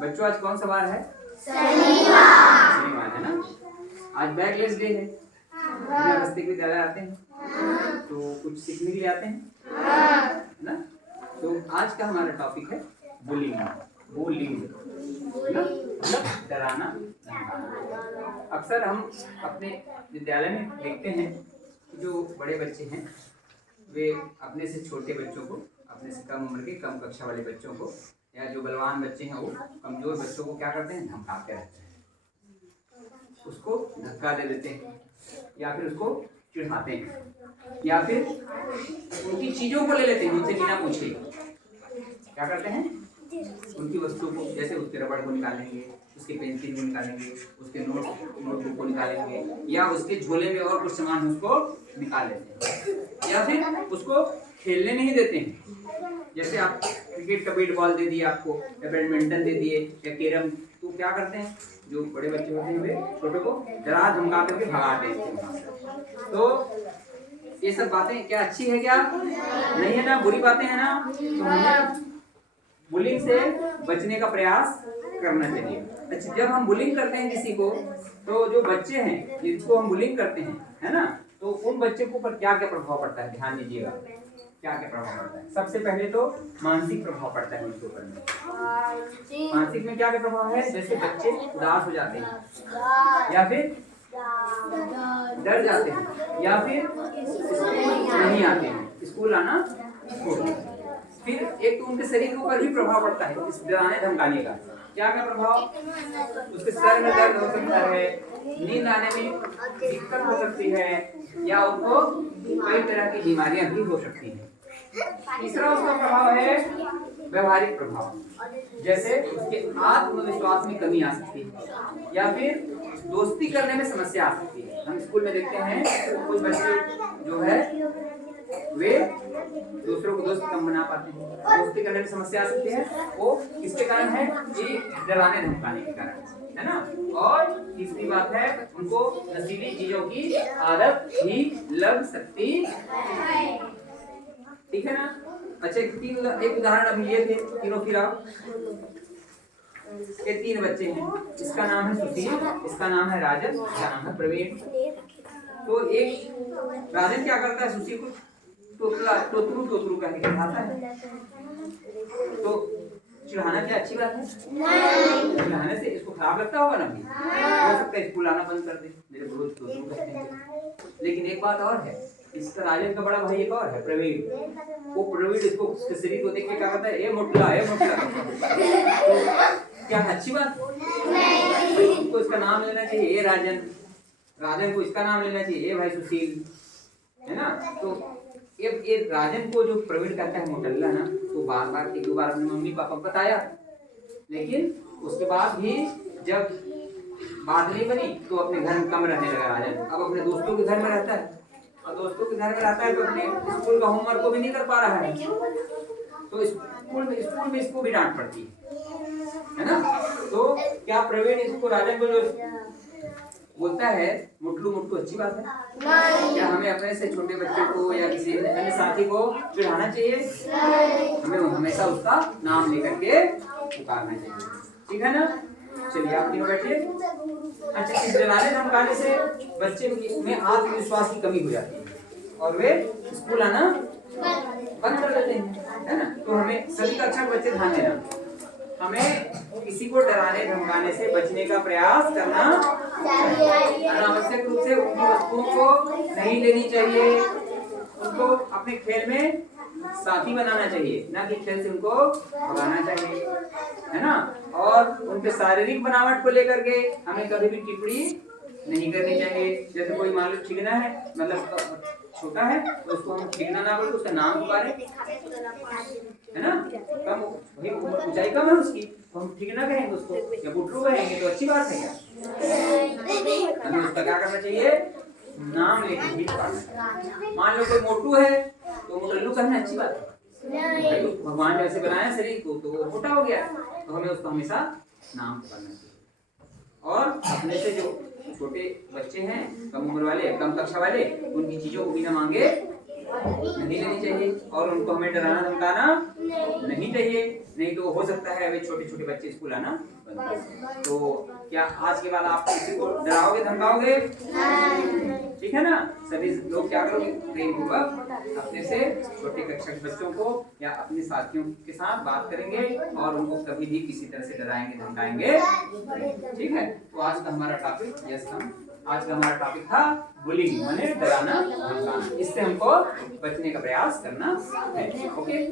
बच्चों आज कौन सा वार है? शनिवार है ना। आज बैकलेस डे है। बिना रास्ते के विद्यालय आते हैं तो कुछ सीखने के लिए आते हैं ना। तो आज का हमारा टॉपिक है बुलिंग। बुलिंग डराना। अक्सर हम अपने विद्यालय में देखते हैं जो बड़े बच्चे हैं वे अपने से छोटे बच्चों को, अपने से कम उम्र के कम कक्षा वाले बच्चों को, या जो बलवान बच्चे हैं वो कमजोर बच्चों को क्या करते हैं? धमकाते रहते हैं, उसको धक्का दे देते हैं, या फिर उसको चिढ़ाते हैं, या फिर उनकी चीजों को ले लेते हैं उनसे बिना पूछे। क्या करते हैं? उनकी वस्तु को, जैसे उसके रबड़ को निकालेंगे, उसके पेंसिल को निकालेंगे, उसके नोटबुक को निकालेंगे, या उसके झोले में और कुछ सामान उसको निकाल लेते हैं, या फिर उसको खेलने नहीं देते हैं। जैसे आप क्रिकेट का बैट बॉल दे दिए आपको, या बैडमिंटन दे दिए, या कैरम, तो क्या करते हैं जो बड़े बच्चे होते हैं वे छोटे को डरा धमका करके भगा देते हैं। तो ये सब बातें क्या अच्छी है? क्या नहीं है ना, बुरी बातें हैं ना। तो हमें बुलिंग से बचने का प्रयास करना चाहिए। अच्छा, जब हम बुलिंग करते हैं किसी को, तो जो बच्चे हैं जिसको हम बुलिंग करते हैं, है ना, तो उन बच्चे को ऊपर क्या क्या प्रभाव पड़ता है? ध्यान दीजिएगा क्या क्या प्रभाव पड़ता है। सबसे पहले तो मानसिक प्रभाव पड़ता है उनके ऊपर में। मानसिक में क्या क्या प्रभाव है? जैसे बच्चे उदास हो जाते हैं, या फिर डर जाते हैं, या फिर स्कूल नहीं आते हैं, स्कूल आना छोड़ देते हैं। फिर एक तो उनके शरीर के ऊपर भी प्रभाव पड़ता है इस डराने धमकाने का। क्या क्या प्रभाव? उसके सर में दर्द हो सकता है, नींद आने में दिक्कत हो सकती है, या उनको कई तरह की बीमारियां भी हो सकती हैं। तीसरा उसका प्रभाव है व्यवहारिक प्रभाव, जैसे उसके आत्मविश्वास में कमी आ सकती है, या फिर दोस्ती करने में समस्या आ सकती है। हम स्कूल में देखते हैं कुछ बच्चे जो है वे दूसरों को दोस्त कम बना पाते हैं, दोस्ती करने में समस्या आ सकती है। वो किसके कारण है? ये डराने धमकाने के कारण, है ना। और तीसरी बात है उनको नशीली चीजों की आदत भी लग सकती है। ठीक है ना। अच्छा, एक उदाहरण अभी ये थे तीनों। फिर आप ये तीन बच्चे हैं, इसका नाम है सुशील, इसका नाम है राजन, इसका नाम है प्रवीण। तो एक राजन क्या करता है? सुशील को टोतरू टोतरू कहके चिढ़ाता है। तो चिढ़ाना क्या अच्छी बात है? चिढ़ाने से इसको खराब लगता होगा ना, भी हो सकता है स्कूल आना बंद कर दे, मेरे रोज टोतरू कहते हैं। लेकिन एक बात और है, इसका राजन का बड़ा भाई एक और है प्रवीण। वो प्रवीण इसको उसके शरीर को देख के क्या कहता है? ए मोटला, ए मोटला। तो क्या अच्छी बात? उसको इसका नाम लेना चाहिए ए राजन, राजन को इसका नाम लेना चाहिए ए भाई सुशील, है ना। तो ये राजन को जो प्रवीण कहता है मोटल्ला ना, तो बार बार एक दो बार अपने मम्मी पापा को बताया, लेकिन उसके बाद भी जब बात नहीं बनी तो अपने घर में कम रहने लगा राजन। अब अपने दोस्तों के घर में रहता है, और दोस्तों के घर में रहता है तो अपने स्कूल का होमवर्क को भी नहीं कर पा रहा है, तो स्कूल में इसको भी डांट पड़ती है ना। तो क्या प्रवीण इसको राजन को जो बोलता है मुटलू मुटलू, अच्छी बात है? क्या हमें अपने से छोटे बच्चे को या किसी अन्य साथी को चिढ़ाना चाहिए? हमें हमेशा उसका नाम लेकर के पुकारना चाहिए, ठीक है ना। चलिए आप तीनों बैठिए। अच्छा, इस डराने धमकाने से बच्चे में आत्मविश्वास की कमी हो जाती है और वे स्कूल आना बंद कर देते हैं, है ना। तो हमें सभी कक्षा के बच्चे ध्यान देना, हमें किसी को डराने धमकाने से बचने का प्रयास करना चाहिए। अनावश्यक रूप से उनकी वस्तुओं को नहीं लेनी चाहिए, उनको अपने खेल में साथी बनाना चाहिए, ना कि खेल से उनको भगाना चाहिए, है ना। और उनके शारीरिक बनावट को लेकर के हमें कभी भी टिप्पणी नहीं करनी चाहिए। जैसे कोई मान लो ठिगना है, मतलब छोटा है, तो उसको हम ठिगना ना बोले, उसका नाम पुकारे, है ना। कम भाई ऊंचाई कम है उसकी, तो हम ठिगना कहेंगे उसको, या बुटरू कहेंगे, तो अच्छी बात है क्या? हमें उसका क्या करना चाहिए? नाम लेके ही पुकारना चाहिए। मान लो कोई मोटू है तो मोटल्लू कहना अच्छी बात है, भगवान ने ऐसे बनाया शरीर को, तो वो छोटा हो गया, तो हमें उसका हमेशा नाम पुकारना चाहिए। और अपने से जो छोटे बच्चे हैं, कम उम्र वाले, कम कक्षा वाले, उनकी चीजों को बिना मांगे नहीं लेनी चाहिए, और उनको हमें डराना धमकाना नहीं चाहिए, नहीं तो हो सकता है अभी छोटे छोटे बच्चे स्कूल आना बंद कर दें। तो क्या आज के बाद आप किसी को डराओगे धमकाओगे? ठीक है ना? सभी लोग क्या करोगे, प्रेम पूर्वक अपने से छोटे कक्षा के बच्चों को या अपने साथियों के साथ बात करेंगे और उनको कभी भी किसी तरह से डराएंगे धमकाएंगे। ठीक है, तो आज का हमारा टॉपिक आज का हमारा टॉपिक था बुलिंग, माने डराना धमकाना। इससे हमको बचने का प्रयास करना है। ओके।